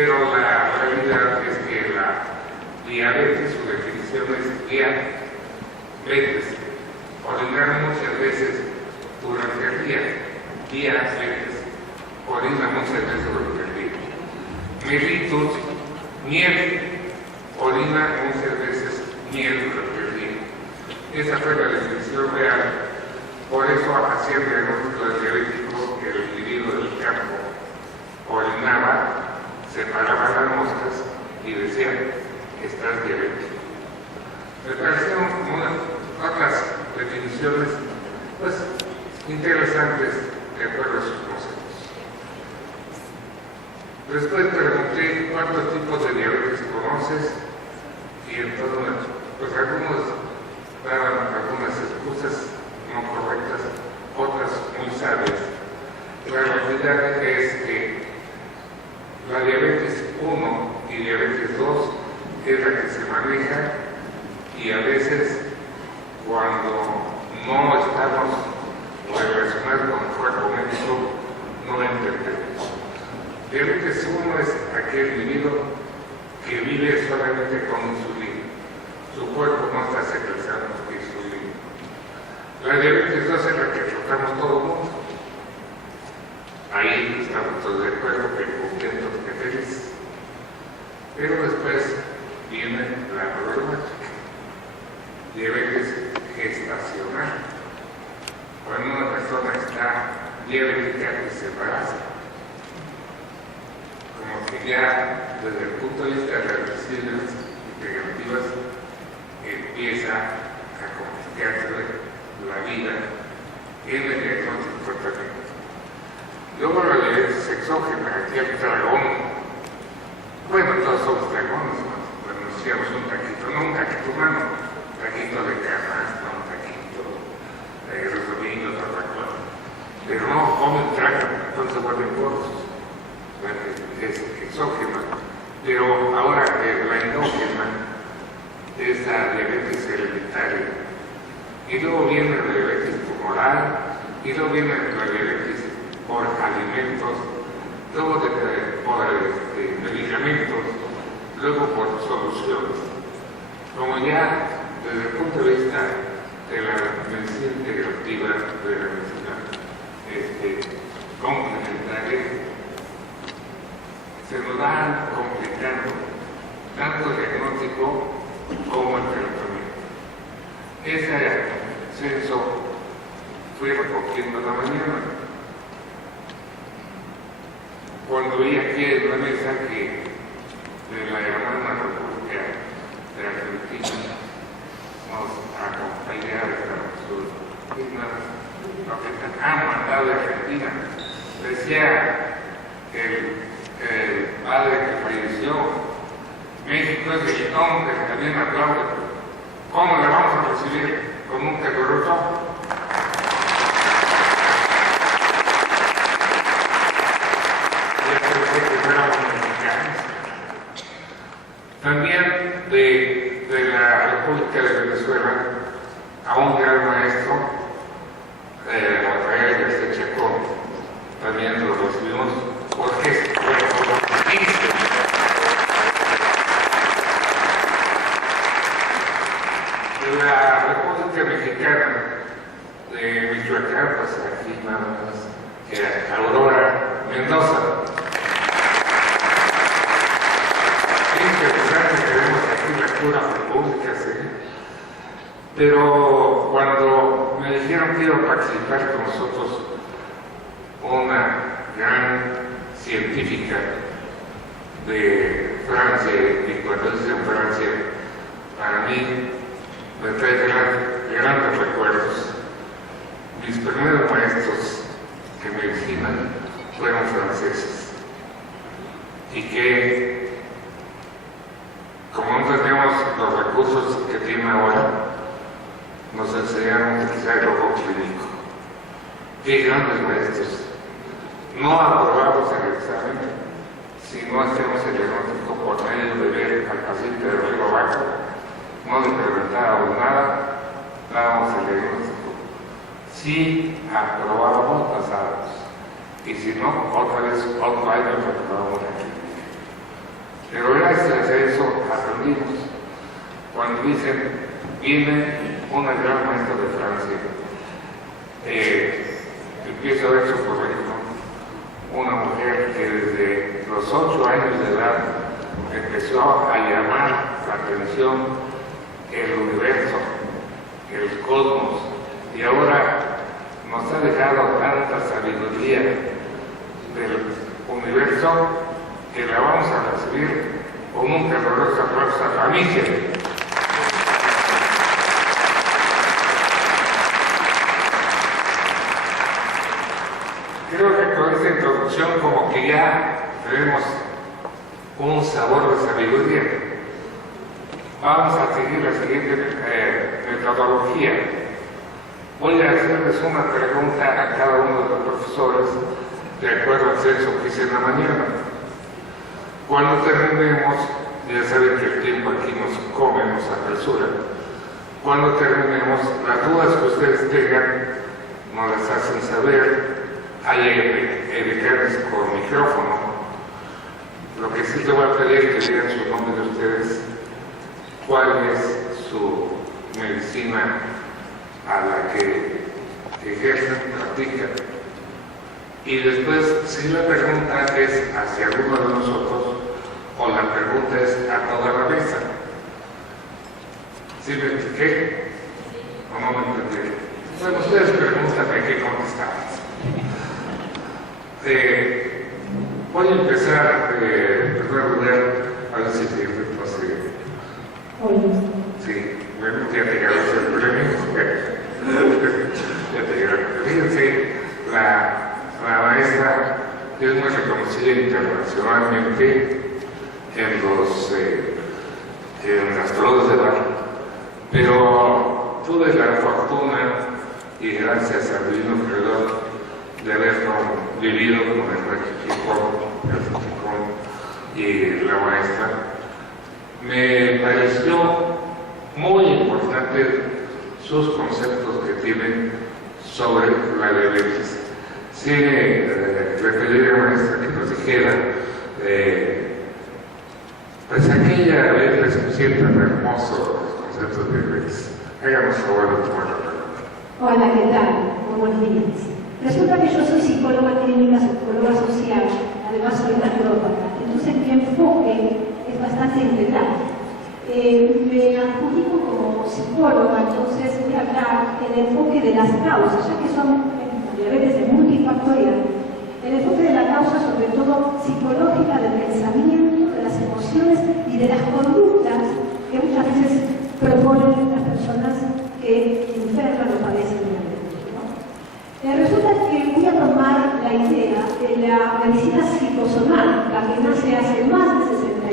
pero la realidad es que la diabetes, su definición es diabetes, orinar muchas veces durante el día, diabetes, orina muchas veces durante el día. Mellitus, miel, orina muchas veces miel durante el día. Esa fue la definición real. Por eso hacía el diagnóstico del diabético que el individuo del campo orinaba, separaba las moscas y decía, estás diabético. Me parecieron otras definiciones pues interesantes de acuerdo a sus conceptos. Después pregunté cuántos tipos de diabetes conoces y entonces pues algunos daban algunas excusas no correctas, otras muy sabias. La realidad es que la diabetes 1 y diabetes 2 es la que se maneja y a veces cuando no estamos relacionados con el cuerpo médico no entendemos. Diabetes 1 es aquel individuo que vive solamente con insulina. Su cuerpo no está secretando insulina. La diabetes 2 es la que tratamos todo el mundo. Ahí estamos todos de acuerdo, que contentos, que felices. Pero después viene la problemática. Diabetes gestacional. Cuando una persona está diabética y se embaraza, como que ya desde el punto de vista de las decisiones integrativas empieza a complicarse la vida en el diagnóstico y tratamiento. Luego la diabetes exógena, aquí el dragón. Bueno, todos somos dragones, ¿no? Cuando hacíamos un taquito, no un taquito humano, un taquito de canasta, un taquito de los domingos, pero no comen dragón, entonces se vuelven gordos. Bueno, es exógena. Pero ahora la endógena es la diabetes hereditaria. Y luego viene la diabetes tumoral, y luego viene la diabetes por alimentos, luego por medicamentos, luego por soluciones. Como ya desde el punto de vista de la medicina integrativa, de la medicina complementaria, se nos va complicando tanto el diagnóstico como el tratamiento. Ese censo fui recogiendo en la mañana. Cuando vi aquí en la mesa que de la hermana República de Argentina nos acompañaba su lo que han mandado de Argentina, decía el padre que falleció, México es Guilletón, que también aplaude. ¿Cómo le vamos a recibir? ¿Con un cacaroto? También de la República de Venezuela, a un gran maestro, Rafael García Chacón, también lo recibimos porque es de la República Mexicana de Michoacán, pues aquí nada más que Aurora Mendoza. Tenemos aquí la cura república, ¿sí? Pero cuando me dijeron que iba a participar con nosotros una gran científica de Francia, y cuando dicen Francia, para mí me trae grandes recuerdos. Mis primeros maestros que me enseñan fueron franceses y que como no teníamos los recursos que tiene ahora, nos enseñaron a utilizar el ojo clínico. Qué grandes maestros. No aprobamos el examen si no hacemos el diagnóstico por medio de ver al paciente de arriba abajo, no le preguntábamos nada, dábamos el diagnóstico. Si aprobábamos, pasábamos. Y si no, otra vez, otro año, aprobábamos la clínica. gracias a eso aprendimos. Cuando dicen, viene una gran maestra de Francia, empiezo a ver su currículum, una mujer que desde los 8 años de edad empezó a llamar la atención el universo, el cosmos, y ahora nos ha dejado tanta sabiduría del universo que la vamos a recibir con un caluroso aplauso a familia. Creo que con esta introducción como que ya tenemos un sabor de sabiduría. Vamos a seguir la siguiente metodología. Voy a hacerles una pregunta a cada uno de los profesores de acuerdo al censo que hice en la mañana. Cuando terminemos, ya saben que el tiempo aquí nos come, nos apresura. Cuando terminemos, las dudas que ustedes tengan, nos las hacen saber. Hay ediciones con micrófono. Lo que sí te voy a pedir es que digan su nombre de ustedes, cuál es su medicina a la que ejercen, practican. Y después, si la pregunta es hacia alguno de nosotros, o la pregunta es a toda la mesa. ¿Sí me expliqué? ¿O no me entendí? Bueno, ustedes preguntan de qué contestamos. Voy a empezar en primer lugar a ver si te posible. Sí, bueno, ya te llegaron el premio. Ya te llegaron. Fíjense, la maestra es muy reconocida internacionalmente en las pruebas de bar, pero tuve la fortuna y gracias al divino creador de haber vivido con el Requijón y la maestra. Me pareció muy importante sus conceptos que tienen sobre la diabetes. Sí, le pedí a la maestra que nos dijera, pues aquella vez les pusieron tan hermosos los conceptos de diabetes. Háganos favor de tomar la pregunta. Hola, ¿qué tal? Muy buenos días. Resulta que yo soy psicóloga clínica, psicóloga social, además soy naturópata, entonces mi enfoque es bastante integral. Me adjudico como psicóloga, entonces voy a hablar el enfoque de las causas, ya que son diabetes multifactorial, el enfoque de la causa sobre todo psicológica del pensamiento, de las emociones y de las conductas que muchas veces proponen las personas que enferman o padecen diabetes. Resulta que voy a tomar la idea de la medicina psicosomática que nace hace más de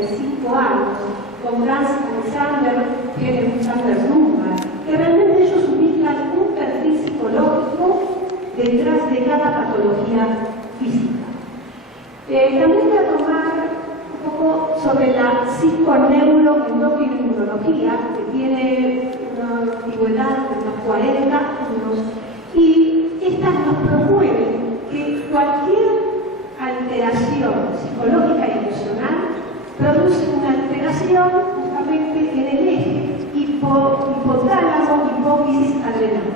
65 años con Franz Alexander, Alexander Newman, que realmente ellos ubican un perfil psicológico detrás de cada patología física. También voy a tomar un poco sobre la psiconeuroendocrinología, que tiene una antigüedad de unos 40 años, y estas nos promueven que cualquier alteración psicológica y emocional produce una alteración justamente en el eje hipotálamo-hipófisis adrenal.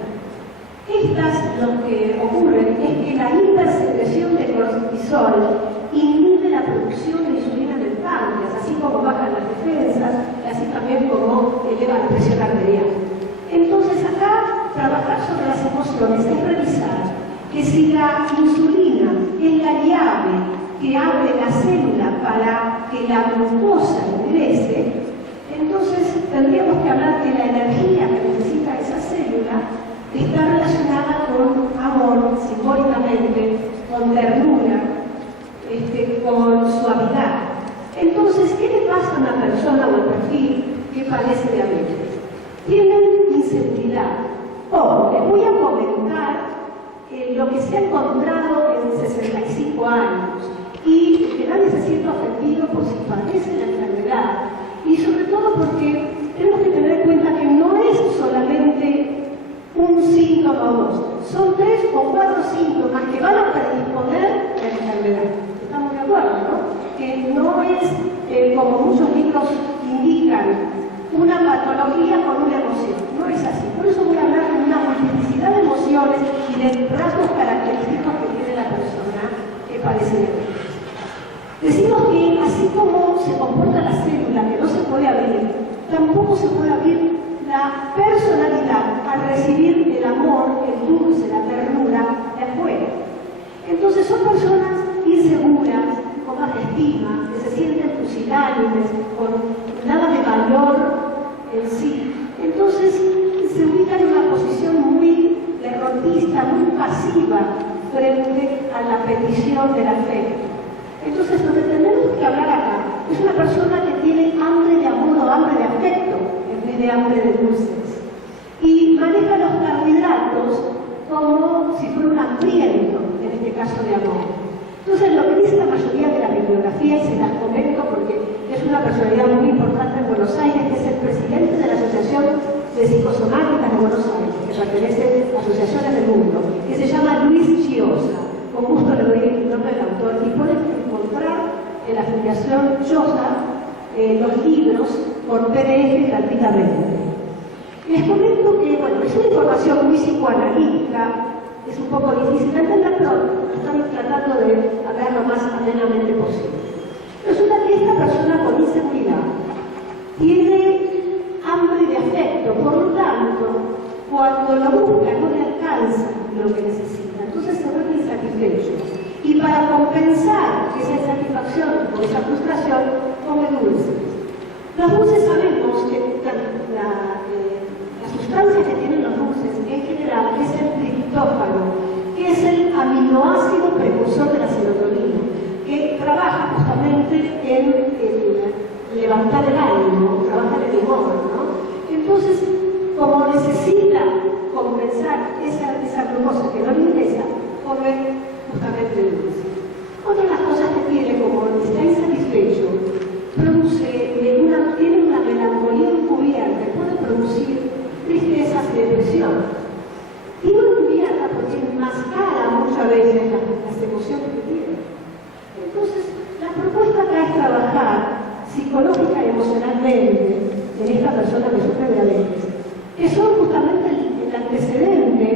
Lo que ocurre es que la hipersecreción de cortisol inhibe la producción de insulina en el páncreas, así como bajan las defensas, y así también como eleva la presión arterial. Entonces acá, trabajar sobre las emociones es revisar que si la insulina es la llave que abre la célula para que la glucosa ingrese, entonces tendríamos que hablar que la energía que necesita esa célula está relacionada con amor, simbólicamente, con ternura, con suavidad. Entonces, ¿qué le pasa a una persona o al perfil que padece diabetes? Tienen inseguridad. Les voy a comentar lo que se ha encontrado en 65 años y que nadie se sienta ofendido por si padece la enfermedad. Y sobre todo porque tenemos que tener en cuenta que no es solamente un síntoma o dos, son 3 o 4 síntomas que van a predisponer la enfermedad. Estamos de acuerdo, ¿no? Que no es como muchos libros indican, una patología con una emoción. No es así. Por eso voy a hablar de una multiplicidad de emociones y de rasgos característicos que tiene la persona que padece diabetes. Decimos que así como se comporta la célula, que no se puede abrir, tampoco se puede abrir la personalidad al recibir el amor, el dulce, la ternura de afuera. Entonces son personas inseguras, con baja estima, que se sienten pusilánimes, con nada de valor en sí. Entonces se ubican en una posición muy derrotista, muy pasiva frente a la petición del afecto. Entonces lo que tenemos que hablar acá es una persona que tiene hambre de amor o hambre de afecto en vez de hambre de dulces. Y maneja los carbohidratos como si fuera un hambriento, en este caso de amor. Entonces lo que dice la mayoría de la bibliografía, y se las comento porque es una personalidad muy importante en Buenos Aires, que es el presidente de la Asociación de Psicosomáticas de Buenos Aires, que pertenece a Asociaciones del Mundo, que se llama Luis Chiosa. Con gusto le doy el nombre del autor y pueden encontrar en la Fundación Chiosa los libros por PDF gratuitamente. Les comento que, bueno, es una información muy psicoanalítica, es un poco difícil de entender, pero estamos tratando de hablar lo más amenamente posible. Resulta que esta persona con inseguridad tiene hambre de afecto, por lo tanto, cuando lo busca no le alcanza lo que necesita, entonces se vuelve insatisfecho. Y para compensar esa insatisfacción o esa frustración, come dulces. Los dulces sabemos que la sustancia que tienen los dulces en general es el triptófano, que es el aminoácido precursor de la serotonina, que trabaja justamente en levantar el ánimo, trabaja en el humor, ¿no? Entonces, como necesita compensar esa glucosa que no le interesa, come justamente el dulce. Otra de las cosas que tiene, como está insatisfecho, tiene una melancolía encubierta, puede producir tristezas y depresión. Y no encubierta porque enmascara muchas veces las emociones que tiene. Entonces, la propuesta acá es trabajar psicológica y emocionalmente en esta persona que sufre de diabetes, que son justamente el antecedente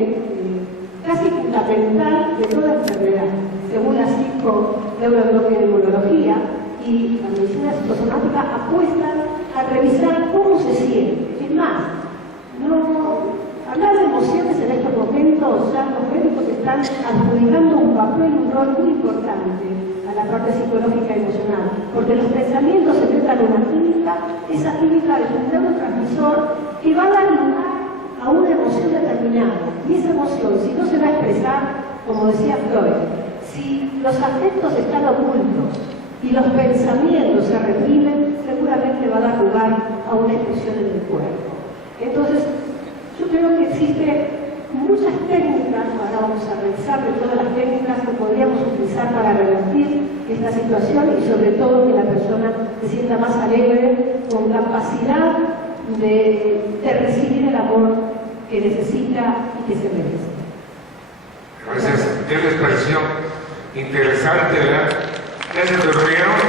casi fundamental de toda enfermedad, según la psiconeuroinmunología y la medicina psicosomática apuestan a revisar cómo se siente. Es más, hablar de emociones en estos momentos, ya los médicos están adjudicando un papel, un rol muy importante a la parte psicológica y emocional, porque los pensamientos se meten en una química, esa química es un neurotransmisor que va a dar lugar a una emoción determinada, y esa emoción, si no se va a expresar, como decía Freud, si los afectos están ocultos y los pensamientos se reprimen, seguramente va a dar lugar a una expresión en el cuerpo. Entonces, yo creo que existen muchas técnicas, ahora vamos a revisar de todas las técnicas que podríamos utilizar para revertir esta situación y sobre todo que la persona se sienta más alegre, con capacidad de recibir el amor que necesita y que se merece. Gracias. ¿Qué les pareció? Interesante, ¿verdad? ¿Ya se durmieron?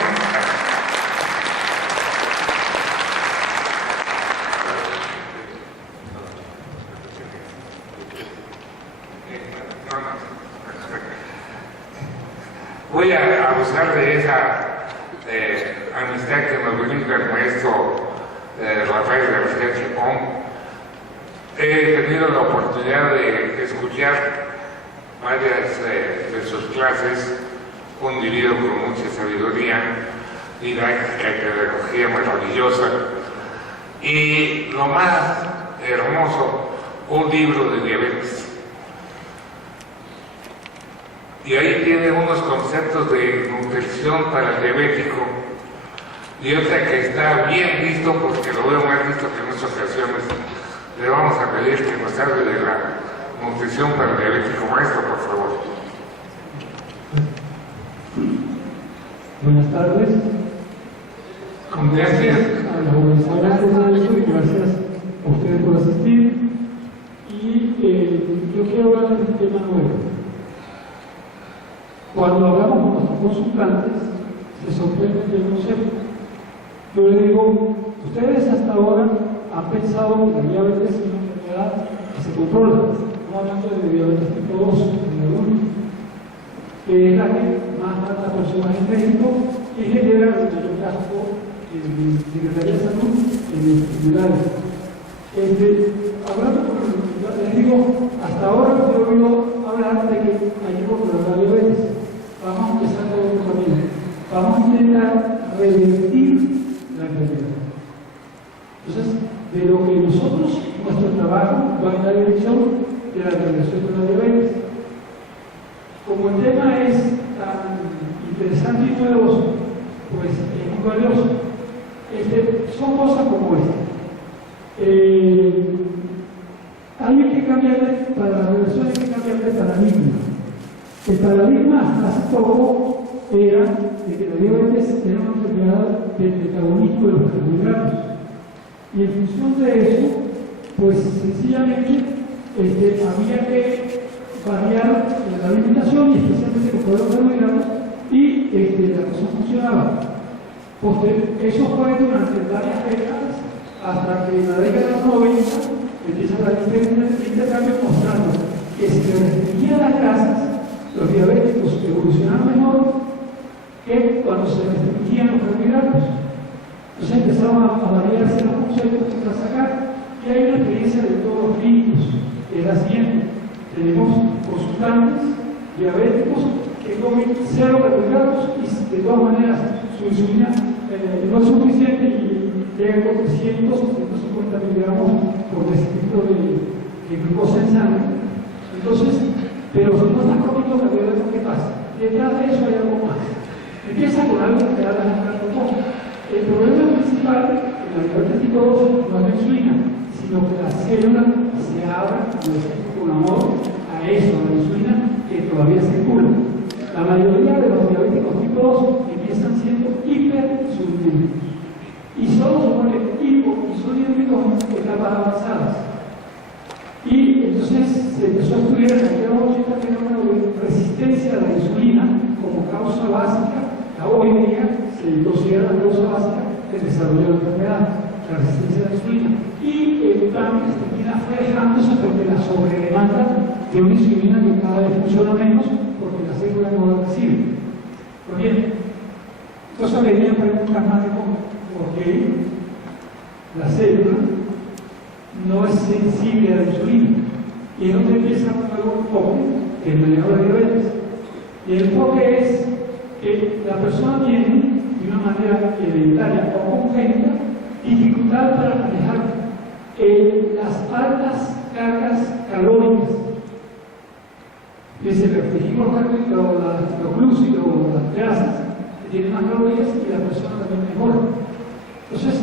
Voy a abusar de esa amistad que nos brinda el maestro Rafael García Chacón. He tenido la oportunidad de escuchar varias de sus clases, un individuo con mucha sabiduría, didáctica y pedagogía maravillosa, y lo más hermoso, un libro de diabetes. Y ahí tiene unos conceptos de nutrición para el diabético, y otra que está bien visto, porque lo veo más visto que en muchas ocasiones. Le vamos a pedir que nos hable de la nutrición para el diabético. Maestro, por favor. Buenas tardes. Gracias a la organizadora de esto y gracias a ustedes por asistir. Y yo quiero hablar de un tema nuevo. Cuando hablamos con nuestros consultantes, se sorprenden del concepto. Yo les digo, ustedes hasta ahora han pensado que la diabetes es una enfermedad que se controla. Estamos hablando de diabetes tipo 2, que es la que más mata personas en México y genera el mayor gasto en Secretaría de Salud en los hospitales. Hablando les digo, hasta ahora yo he oído hablar de que hay que controlar la diabetes. Vamos a empezar con otro camino. Vamos a intentar revertir la enfermedad. Entonces, de lo que nosotros, nuestro trabajo va en la dirección de la reversión de la diabetes. Como el tema es tan interesante y novedoso, pues es muy valioso. Son cosas como esta. Hay que cambiar para la reversión, hay que cambiar de paradigma. El paradigma hace poco era de que la diabetes era una enfermedad del metabolismo de los carbohidratos. Y en función de eso, pues sencillamente había que variar la alimentación y especialmente con los carbohidratos y la cosa funcionaba. Eso fue durante varias décadas hasta que en la década de los 90 empieza la intercambio mostrando que si se restringían las grasas, los diabéticos evolucionaban mejor que cuando se restringían los carbohidratos. Entonces empezaron a variarse los conceptos para sacar, y hay una experiencia de todos los clínicos, que es la siguiente. Tenemos consultantes diabéticos que comen 0 carbohidratos y de todas maneras su insulina no es suficiente y llega con 300 o 150 miligramos por decilitro de glucosa en sangre. Entonces, pero si no estás comiendo carbohidratos, ¿qué pasa? Detrás de eso hay algo más. Empieza con algo que te da la glucosa. El problema principal en la diabetes tipo 2 no es la insulina, sino que la célula se abre con amor a eso, a la insulina que todavía circula. La mayoría de los diabéticos tipo 2 empiezan siendo hiperinsulínicos y solo se ponen hipoinsulínicos en etapas avanzadas. Y entonces se empezó a estudiar en aquella época el fenómeno de resistencia a la insulina como causa básica. Hoy en día se considera la causa básica del desarrollo de la enfermedad, la resistencia a la insulina. Y el cambio termina fijándose porque la sobredemanda de una insulina que cada vez funciona menos porque la célula no la recibe. Pues bien, entonces venían preguntas más de por qué la célula no es sensible a la insulina. Y es donde empieza un nuevo enfoque que es el manejo de la diabetes. Y el enfoque es que la persona tiene, de una manera hereditaria o congénita, dificultad para manejar las altas cargas calóricas. Que se restringimos los glúcidos o las grasas, que tienen más calorías y la persona también mejora. Entonces,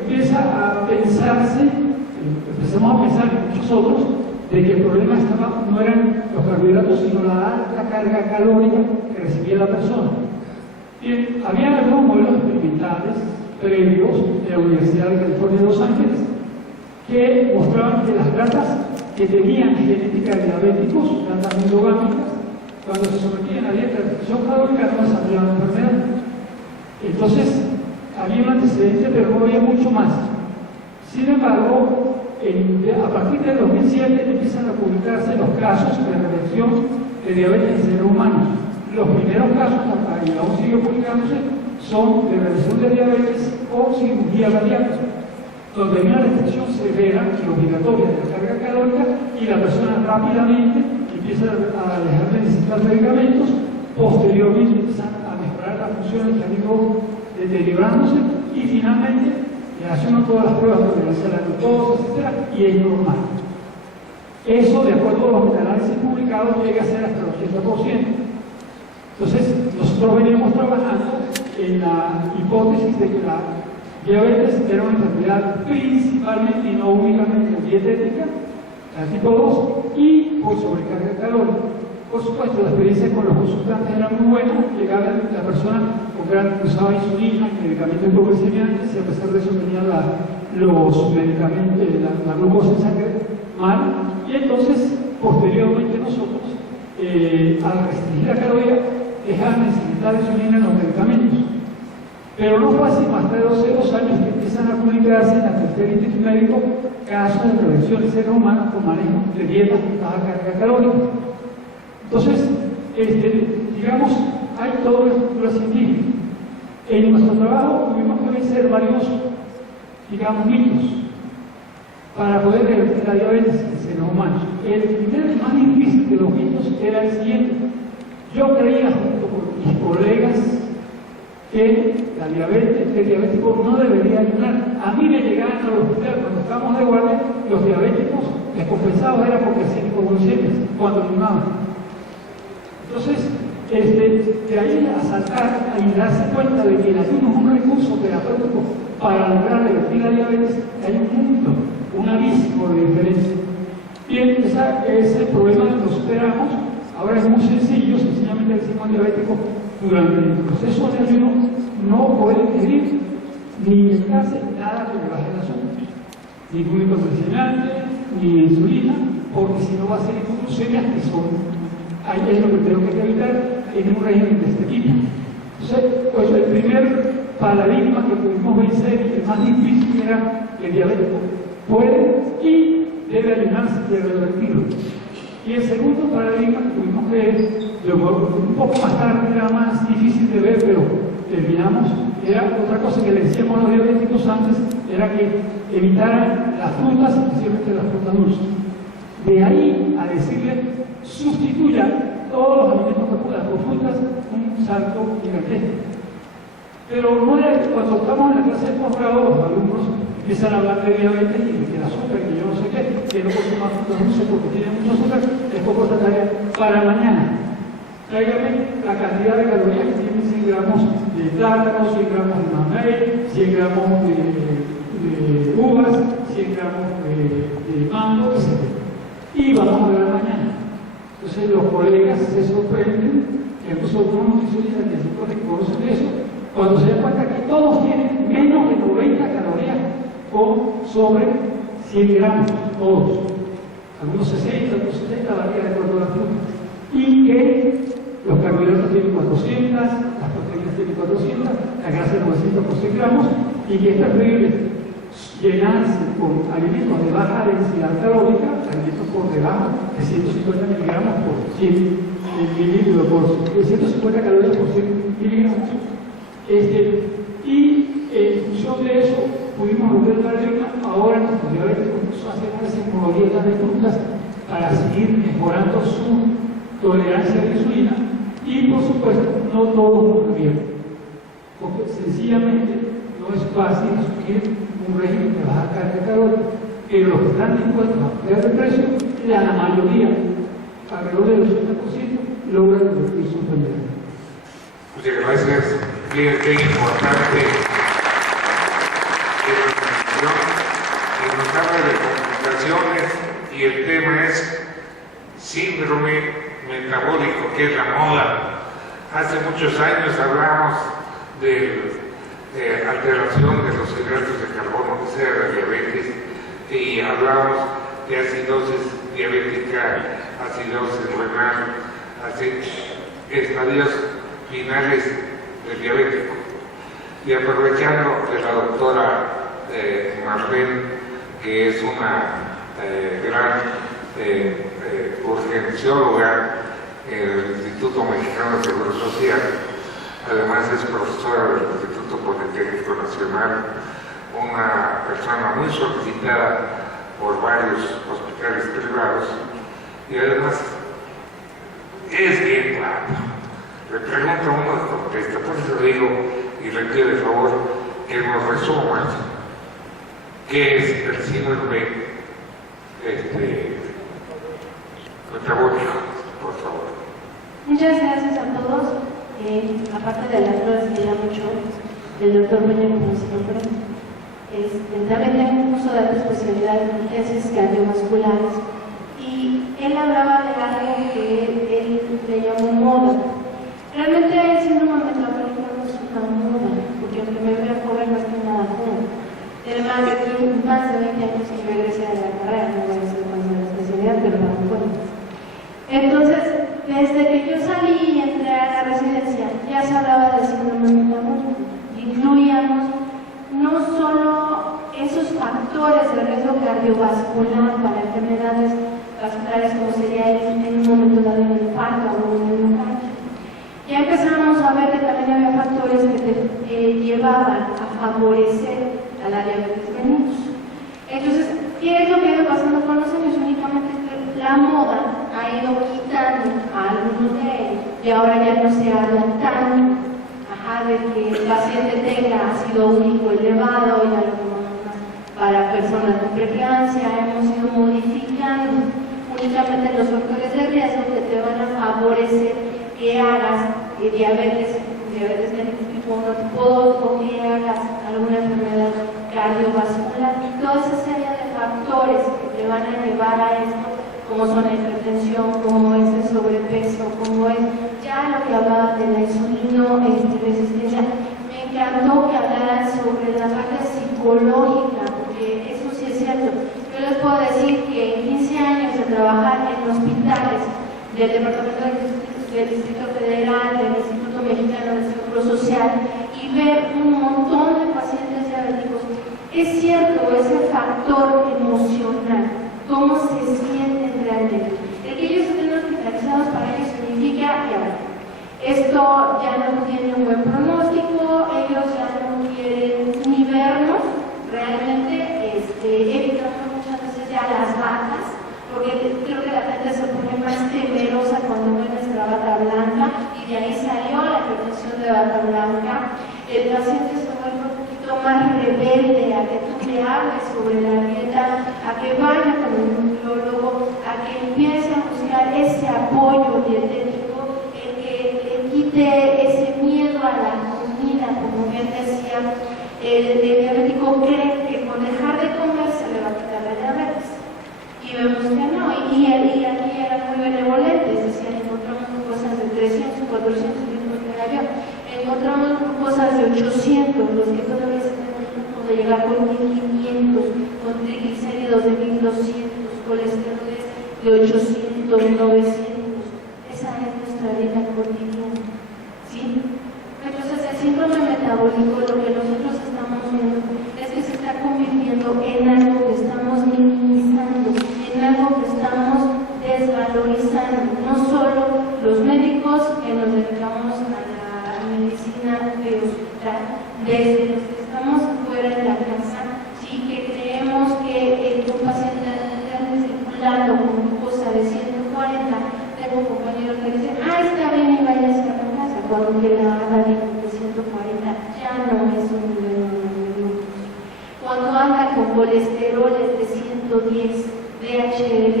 empieza a pensarse, empezamos a pensar muchos otros, de que el problema no eran los carbohidratos, sino la alta carga calórica que recibía la persona. Bien, había algunos modelos experimentales previos de la Universidad de California de Los Ángeles que mostraban que las ratas que tenían genética de diabéticos, ratas endogámicas, cuando se sometían a dieta de restricción calórica no desarrollaban enfermedad. Entonces, había un antecedente, pero no había mucho más. Sin embargo, a partir del 2007 empiezan a publicarse los casos de reversión de diabetes en seres humanos. Los primeros casos, y aún sigue publicándose, son de reversión de diabetes con cirugía bariátrica, donde hay una restricción severa y obligatoria de la carga calórica y la persona rápidamente empieza a dejar de necesitar medicamentos, posteriormente empiezan a mejorar las funciones que han ido deteriorándose y finalmente le hacen todas las pruebas de tolerancia a la glucosa, etc. y es normal. Eso, de acuerdo a los metaanálisis publicados, llega a ser hasta el 80%. Entonces, nosotros venimos trabajando en la hipótesis de que la diabetes era una enfermedad principalmente y no únicamente dietética, la tipo 2, y por sobrecarga calórica. Por supuesto, la experiencia con los consultantes era muy buena, llegaba la persona usaba insulina, medicamentos hipoglicemiantes, y a pesar de eso tenía los medicamentos, la glucosa en sangre mal, y entonces, posteriormente nosotros, al restringir la caloría, dejaban de necesitar insulina en los medicamentos. Pero no fue así, más de 2 años que empiezan a publicarse en la tercera instituto médico casos de prevención de seres humanos con manejo de dieta baja carga calórica. Entonces, digamos, hay toda una estructura científica. En nuestro trabajo tuvimos que vencer varios, digamos, mitos para poder revertir la diabetes en seres humanos. El primero y más difícil de los mitos era el siguiente. Yo creía, junto con mis colegas, que el diabético no debería ayunar. A mí me llegaban al hospital cuando estábamos de guardia, los diabéticos descompensados era porque hacían hipoglucemias cuando ayunaban. Entonces, de ahí a saltar y darse cuenta de que el ayuno es un recurso terapéutico para lograr revertir la diabetes, hay un mundo, un abismo de diferencia. Bien, ese problema lo superamos. Ahora es muy sencillo, sencillamente decimos al diabético, durante el proceso de ayuno no puede pedir ni inyectarse nada que le baje el azúcar, ni glúcido medicinante, ni insulina, porque si no va a ser hipoglucemias que son, ahí es lo primero que hay que evitar en un régimen de este tipo. Entonces, pues el primer paradigma que pudimos vencer, y el más difícil, era que el diabético puede y debe ayunarse y revertirlo. Y el segundo paradigma que tuvimos que ver, un poco más tarde, era más difícil de ver, pero terminamos, era otra cosa que le decíamos a los diabéticos antes, era que evitaran las frutas, especialmente las frutas dulces. De ahí a decirle, sustituya todos los alimentos que puedan por frutas, un salto gigantesco. Pero no era cuando estamos en la clase de posgrado, los alumnos empiezan a hablar de diabetes y de que el azúcar, que yo no sé qué, que no consuma frutas dulces porque tiene mucho azúcar, es poco esta tarea para mañana. Tráigame la cantidad de calorías que tienen 100 gramos de plátano, 100 gramos de mamey, 100 gramos de uvas, 100 gramos de mango, etc. Y vamos a ver mañana. Entonces los colegas se sorprenden, que nosotros nutricionistas que conocen eso, cuando se dan cuenta que todos tienen menos de 90 calorías o sobre 100 gramos, todos. Algunos 60, otros 70, varía de acuerdo a la fruta. Y que los carbohidratos tienen 400, las proteínas tienen 400, la grasa 900 por 100 gramos, y que es preferible llenarse con alimentos de baja densidad calórica, alimentos por debajo de 150 miligramos por 100 mililitros, por 150 calorías por 100 miligramos. Y en función de eso pudimos romper el paradigma. Ahora nuestros diabéticos hacen una simbología de frutas para seguir mejorando su tolerancia a la insulina, y por supuesto no todos muy bien, porque sencillamente no es fácil asumir un régimen de baja carga calórica, pero los que están dispuestos a pagar el precio, la mayoría, alrededor del 80%, logran reducir su enfermedad. Muchas gracias. Qué importante que nos habla de complicaciones, y el tema es síndrome metabólico, que es la moda. Hace muchos años hablamos de alteración de los hidratos de carbono, que sea la diabetes, y hablamos de acidosis diabética, acidosis renal, estadios finales del diabético. Y aprovechando de la doctora Marlene, que es una gran urgencióloga en el Instituto Mexicano de Seguro Social, además es profesora del Instituto Politécnico Nacional, una persona muy solicitada por varios hospitales privados, y además es bien claro. Le pregunto a uno que contesta, por eso digo y le pido de favor que nos resuman qué es el síndrome metabólico, por favor. Muchas gracias a todos. Aparte de las flores que ya mucho del doctor Peña, como siempre, también tengo un curso de alta especialidad en urgencias cardiovasculares, y él hablaba de algo que él le llamó moda. Realmente el síndrome metabólico no es una moda, porque aunque me vea joven, no es nada joven. Tiene más de 20 años que yo egresé de la carrera, no voy a decir más de la especialidad, pero no me acuerdo. Entonces, desde que yo salí y entré a la residencia, ya se hablaba del síndrome metabólico, y no cardiovascular para enfermedades vasculares como sería en un momento dado el infarto o un miocardio. Ya empezamos a ver que también había factores que llevaban a favorecer a la diabetes mellitus. Entonces, ¿qué es lo que ha ido pasando con los años? Únicamente que la moda ha ido quitando a algunos de ellos y ahora ya no se habla tanto de que el paciente tenga ácido úrico elevado, ya lo tomamos más para personas con preeclampsia. Hemos ido modificando únicamente los factores de riesgo que te van a favorecer que hagas diabetes mellitus tipo 1, tipo 2, o que hagas alguna enfermedad cardiovascular, y toda esa serie de factores que te van a llevar a esto, como son la hipertensión, como es el sobrepeso, como es ya lo que hablaba de la insulino resistencia. Me encantó que hablaran sobre la parte psicológica, porque eso sí es cierto. Yo les puedo decir que en 15 años de trabajar en hospitales del Departamento del Distrito Federal, del Instituto Mexicano del Seguro Social, y ver un montón de pacientes diabéticos, es cierto ese factor emocional, cómo se sienten realmente. El que ellos estén hospitalizados para ellos significa que esto ya no tiene un buen pronóstico, ellos ya no quieren ni vernos, realmente evitando muchas veces ya las bajas, porque creo que la gente se pone más temerosa cuando ve nuestra bata blanca, y de ahí salió la percepción de bata blanca. El paciente se vuelve un poquito más rebelde a que tú le hables sobre la dieta, a que vaya con el nutriólogo, a que empiece a buscar ese apoyo dietético, el que le quite ese miedo a la comida. Como bien decía, el diabético cree que con dejar de comer se le va a quitar la diabetes. Y vemos que no, y aquí eran muy benevolentes, decían, encontramos cosas de 300, 400 litros de avión, encontramos cosas de 800, los que todavía se tienen tiempo de llegar con 1500, con triglicéridos de 1200, colesteroles de 800, 900. Esa es nuestra dieta cotidiana, ¿sí? Entonces el síndrome metabólico, lo que nosotros estamos viendo es que se está convirtiendo en algo que estamos minimizando, en algo que estamos desvalorizando. No solo los médicos que nos dedicamos a la medicina de hospital, desde los que estamos fuera de la casa, sí que creemos que un paciente anda circulando con glucosa de 140, tengo compañeros que dicen, está bien y váyase a la casa, cuando que la haga de 140 ya no es un nivel normal. Cuando anda con colesteroles de 110, DHL,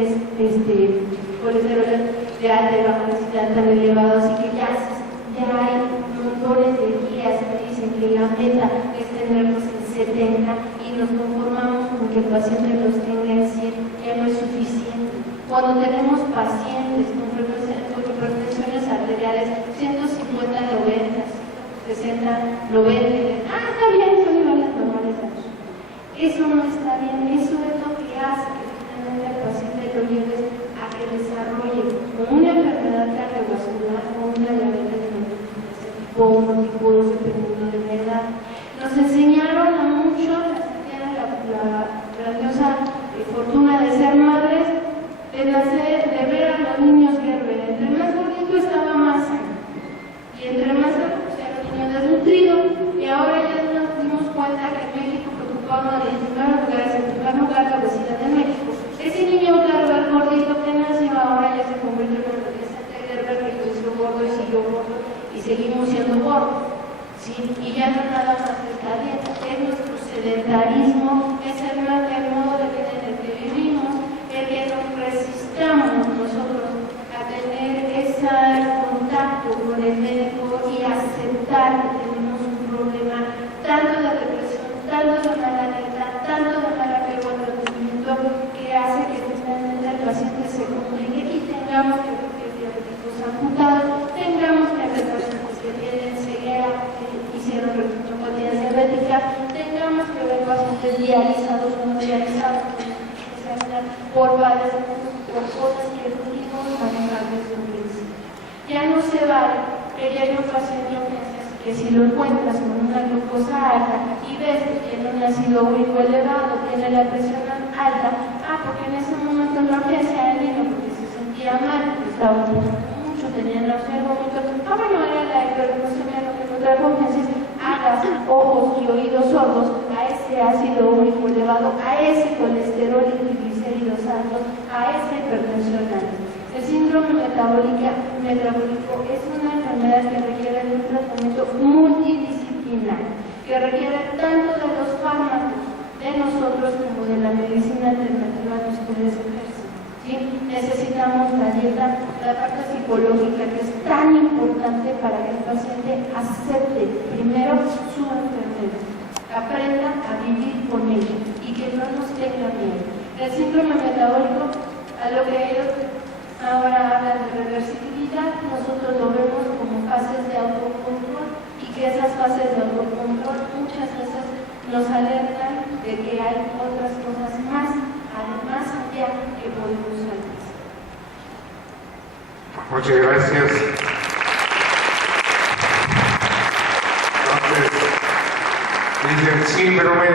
colesteroles de alta y baja densidad tan elevados, así que ya hay montones de guías que dicen que la meta es tenerlos en 70 y nos conformamos con que el paciente los tenga en 100, ya no es suficiente. Cuando tenemos pacientes con hipertensiones arteriales 150/90, 60/90, está bien, son niveles normales. Eso no está bien, eso es lo que hace que finalmente al paciente lo lleves a que desarrolle una enfermedad cardiovascular o una diabetes tipo 1, tipo 2, dependiendo de la edad. Nos enseñaron a muchos, la grandiosa fortuna de ser madres, de ver a los niños Gerber. Entre más bonito estaba más sano, y entre más era el niño desnutrido, y ahora ya nos dimos cuenta que en México preocupamos en primer lugar la obesidad de México. Ese niño Gerber gordito que nació ahora ya se convirtió en el adolescente Gerber que creció gordo y siguió gordo y seguimos siendo gordos, ¿sí? Y ya no nada más es la dieta, es nuestro sedentarismo, es el modo de vida en el que vivimos, el que nos resistamos nosotros a tener ese contacto con el médico y aceptar que tenemos un problema tanto de depresión, tanto de mala dieta, tanto de mal apego al tratamiento, que hace que finalmente el paciente se complique y tengamos que ver diabéticos amputados, tengamos que ver pacientes que tienen ceguera, que hicieron retinopatía diabética, tengamos que ver pacientes dializados o no dializados, por padres, por cosas que pudimos manejar desde un principio. Ya no se vale que llegue un paciente que si lo encuentras con una glucosa alta y ves que tiene un ácido úrico elevado, tiene la presión alta, porque en ese momento la urgencia él vino porque se sentía mal, porque estaba mucho, tenía náusea, vómitos. Bueno, era la hiperglucemia lo que nos trajo urgencias. Hagas, ojos y oídos sordos, a ese ácido úrico elevado, a ese colesterol y triglicéridos altos, a esa hipertensión alta. El síndrome metabólico es una enfermedad que requiere de un tratamiento multidisciplinar, que requiere tanto de los fármacos de nosotros como de la medicina alternativa que ustedes ejercen. ¿Sí? Necesitamos la dieta, la parte psicológica, que es tan importante para que el paciente acepte primero su enfermedad, aprenda a vivir con ella y que no nos tenga miedo. El síndrome metabólico, a lo que ellos ahora hablan de reversibilidad, nosotros lo vemos como fases de autocontrol y que esas fases de autocontrol muchas veces nos alertan de que hay otras cosas más allá que podemos hacer. Muchas gracias. Entonces, dicen síndrome,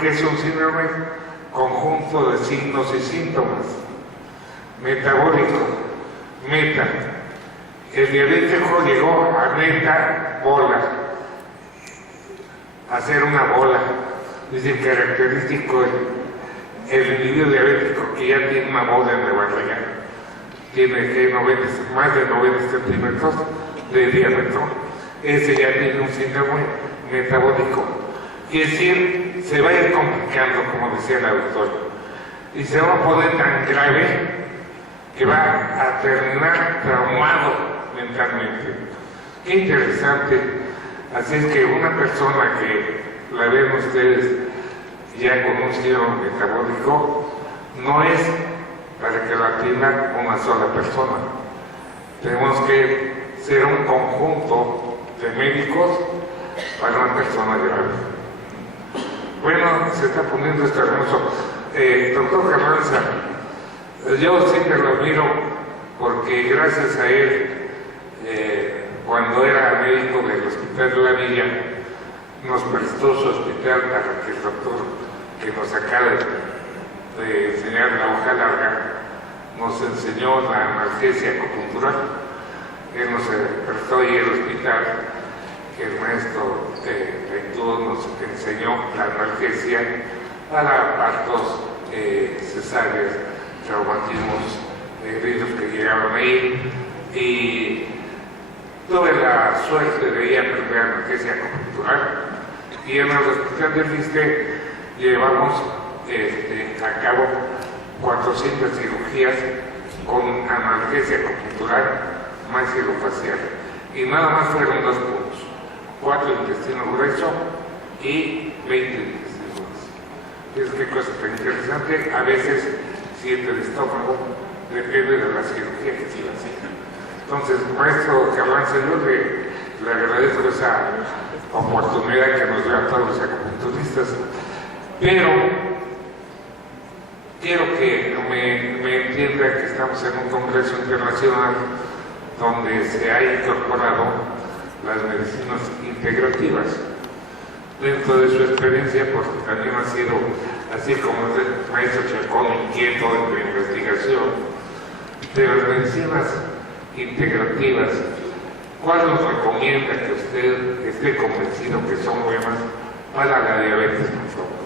que es un síndrome conjunto de signos y síntomas. Metabólico, meta. El diabético llegó a meta bola, a hacer una bola. Dicen característico el individuo diabético que ya tiene una bola en la barriga, tiene que más de 90 centímetros de diámetro, ese ya tiene un síndrome metabólico. Y es decir, se va a ir complicando, como decía la doctora, y se va a poner tan grave que va a terminar traumado mentalmente. Qué interesante. Así es que una persona que la ven ustedes ya con un síndrome metabólico no es para que lo atienda una sola persona. Tenemos que ser un conjunto de médicos para una persona grave. Bueno, se está poniendo esto hermoso. Doctor Carranza, yo siempre lo admiro porque gracias a él, cuando era médico del Hospital de la Villa, nos prestó su hospital para que el doctor que nos acaba de enseñar la hoja larga nos enseñó la analgesia acupuntural. Él nos prestó ahí el hospital, que el maestro Rector nos enseñó la analgesia para partos, cesáreas, traumatismos heridos que llegaban ahí, y tuve la suerte de ir a aprender analgesia acupuntural, y en el hospital del ISSSTE llevamos a cabo 400 cirugías con analgesia acupuntural maxilofacial, y nada más fueron 2 puntos, 4 intestino grueso y 20 intestino grueso. Es que cosa tan interesante. A veces 7 el estómago, depende de la cirugía que se la hacía. Entonces, maestro Carranza, yo le agradezco esa oportunidad que nos dio a todos los acupunturistas, pero quiero que me entienda que estamos en un congreso internacional donde se ha incorporado las medicinas integrativas dentro de su experiencia, porque también ha sido, así como el maestro Chacón, inquieto en la investigación de las medicinas integrativas. ¿Cuál nos recomienda que usted esté convencido que son buenas para la diabetes, por favor?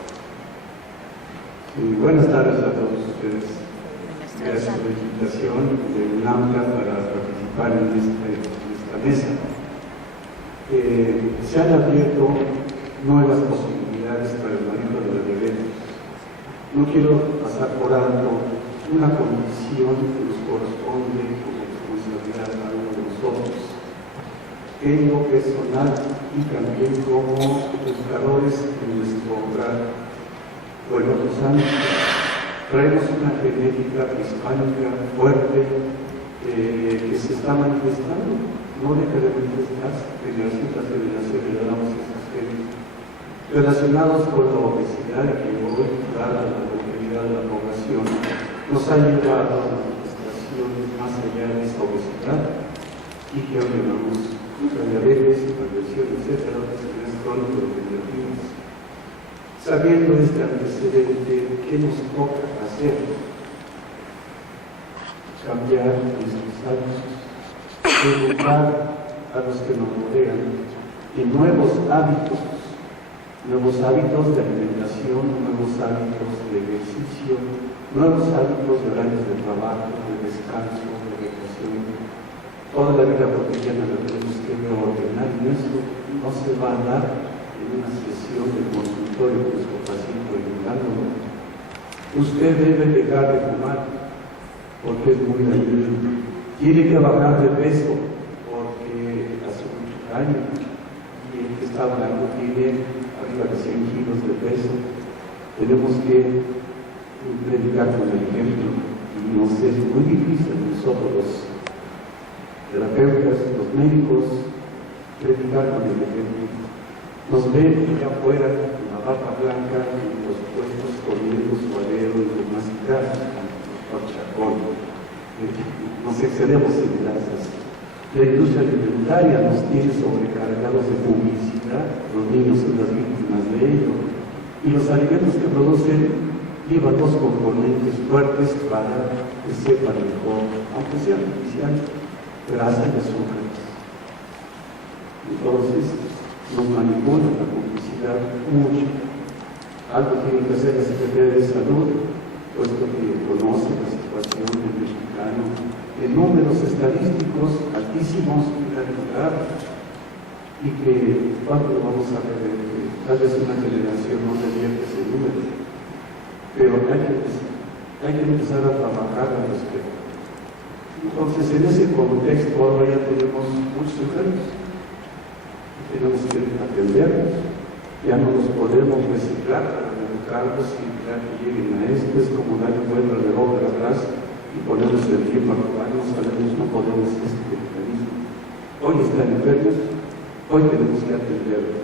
Buenas tardes a todos ustedes. Gracias por la invitación de UNAMCA para participar en esta mesa. Se han abierto nuevas posibilidades para el manejo de la diabetes. No quiero pasar por alto una condición que nos corresponde como responsabilidad a cada uno de nosotros. En lo personal y también como buscadores en nuestro hogar o en otros ámbitos, traemos una genética hispánica fuerte que se está manifestando, no deja de manifestarse, generación tras generación heredamos estos genes relacionados con la obesidad, que hoy, dada la longevidad de la población, nos ha llevado a manifestaciones más allá de esta obesidad y que hoy llamamos la diabetes, hipertensión, etcétera, enfermedades crónico-degenerativas. Sabiendo este antecedente, ¿qué nos toca hacer? Cambiar nuestros hábitos, educar a los que nos rodean en nuevos hábitos de alimentación, nuevos hábitos de ejercicio, nuevos hábitos de horarios de trabajo, de descanso, de recreación. Toda la vida cotidiana la tenemos que reordenar y eso no se va a dar en una sesión de consultorio con su paciente ayudándolo. Usted debe dejar de fumar porque es muy dañino. Tiene que bajar de peso porque hace muchos años y el que está hablando tiene arriba de 100 kilos de peso. Tenemos que predicar con el ejemplo y nos es muy difícil nosotros los terapeutas, los médicos, predicar con el ejemplo. Nos ven allá afuera con la bata blanca en los puestos comiendo suadero y demás grasas, con chacón. Nos excedemos en grasas. La industria alimentaria nos tiene sobrecargados de publicidad, los niños son las víctimas de ello, y los alimentos que producen llevan dos componentes fuertes para que sepan mejor, aunque sea artificial, grasa y azúcar. Entonces, nos manipula la publicidad mucho. Algo tiene que hacer la Secretaría de Salud, puesto que conoce la situación del mexicano en números estadísticos altísimos en realidad, y que cuando vamos a ver, tal vez una generación no revierte ese número, pero hay que empezar a trabajar al respecto. Entonces, en ese contexto ahora ya tenemos muchos enfermos. Tenemos que atenderlos, ya no los podemos reciclar para educarlos y ya que lleguen a esto, es como darle vuelta al reloj de atrás y ponerlos el tiempo actual, no sabemos, no podemos este mecanismo. Hoy están enfermos, hoy tenemos que atenderlos.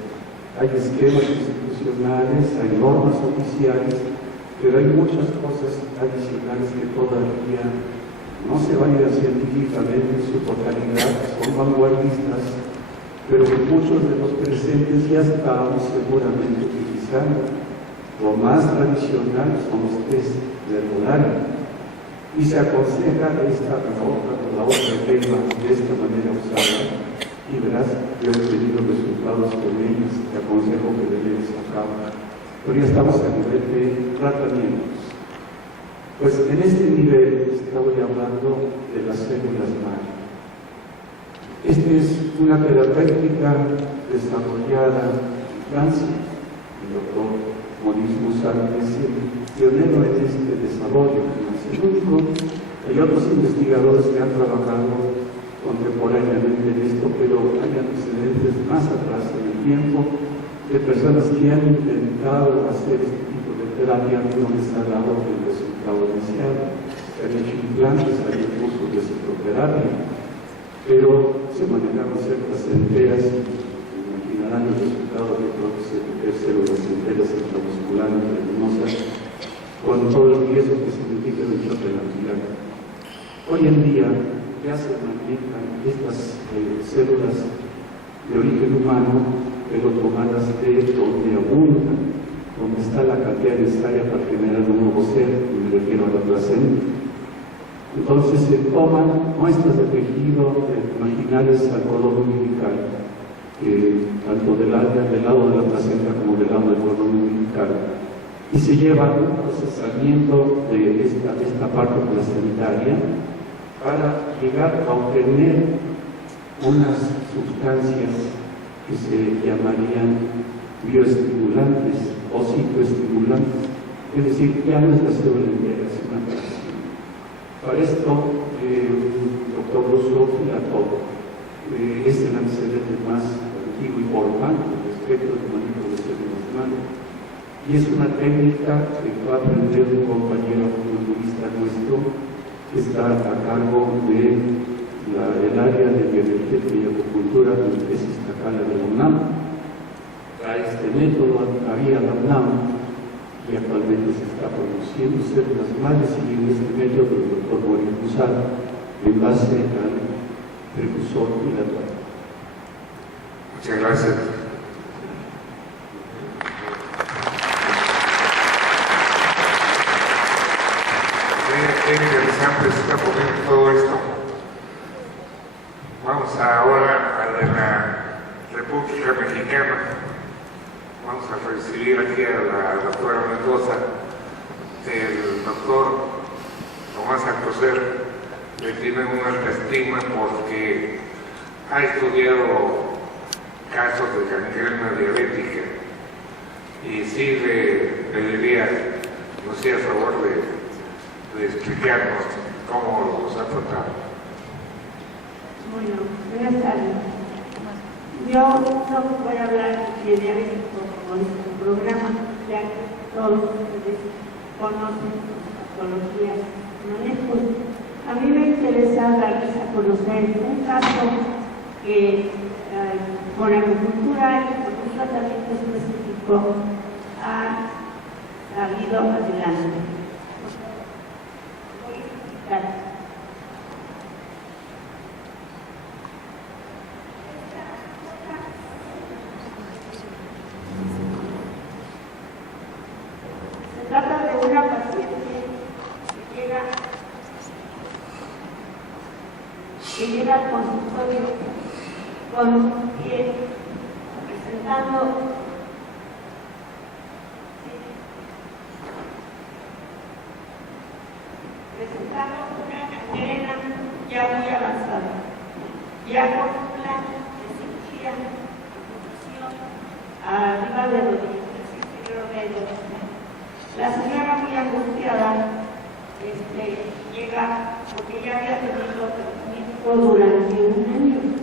Hay esquemas institucionales, hay normas oficiales, pero hay muchas cosas adicionales que todavía no se van a ir científicamente en su totalidad, son vanguardistas, pero que muchos de los presentes ya estamos seguramente utilizando. Lo más tradicional son los test del horario, y se aconseja la otra tema de esta manera usada, y verás, yo he tenido resultados con ellos, te aconsejo que le lleves a cabo. Pero ya estamos a nivel de tratamientos. Pues en este nivel estamos hablando de las células madre. Esta es una terapéutica desarrollada en Francia. El doctor Maurice Bussard es el pionero en este desarrollo, no es el único. Hay otros investigadores que han trabajado contemporáneamente en esto, pero hay antecedentes más atrás en el tiempo de personas que han intentado hacer este tipo de terapia y no les ha dado el resultado deseado. Se han hecho implantes, hay cursos de psicoterapia, pero se manejaron ciertas enteras, imaginarán el resultado de células enteras intramusculares venenosas, con todo el riesgo que significa el choque de la piel. Hoy en día ya se manejan estas células de origen humano, pero tomadas de donde abundan, donde está la cantidad necesaria para generar un nuevo ser, y me refiero a la placenta. Entonces se toman muestras de tejido imaginarias al cordón umbilical, tanto del lado de la placenta como del lado del cordón umbilical, y se lleva un procesamiento de esta parte placentaria para llegar a obtener unas sustancias que se llamarían bioestimulantes o psicoestimulantes, es decir, ya no es la célula entera, es una fracción. Para esto, el doctor Rousseau Filatov es el antecedente más antiguo y formal respecto al manejo de células madre. Y es una técnica que va a aprender un compañero naturista nuestro que está a cargo del área de bioenergética y acupuntura de la tesis Tacala de la UNAM. A este método había la UNAM y actualmente se está produciendo células madres siguiendo este método del doctor Maurice Bussard en base al precursor Filatov. Muchas gracias. interesante se está poniendo todo esto. Vamos ahora a la República Mexicana. Vamos a recibir aquí a la doctora Mendoza. El doctor Tomás Alcocer le tiene una alta estima porque ha estudiado casos de gangrena diabética y sí le diría, no sé, a favor de explicarnos cómo los ha tratado. Bueno, buenas tardes. Yo no voy a hablar de diabetes como en este programa, ya que todos ustedes conocen patologías manejos. A mí me interesa darles a conocer un caso que con acupuntura y con un tratamiento específico ha salido adelante. Voy a explicar. Se trata de una paciente que llega al consultorio con un pie presentando una gangrena ya muy avanzada, ya con un plan de cirugía, amputación arriba de rodillas, inferior de rodillas. La señora muy angustiada llega porque ya había tenido tratamiento durante un año.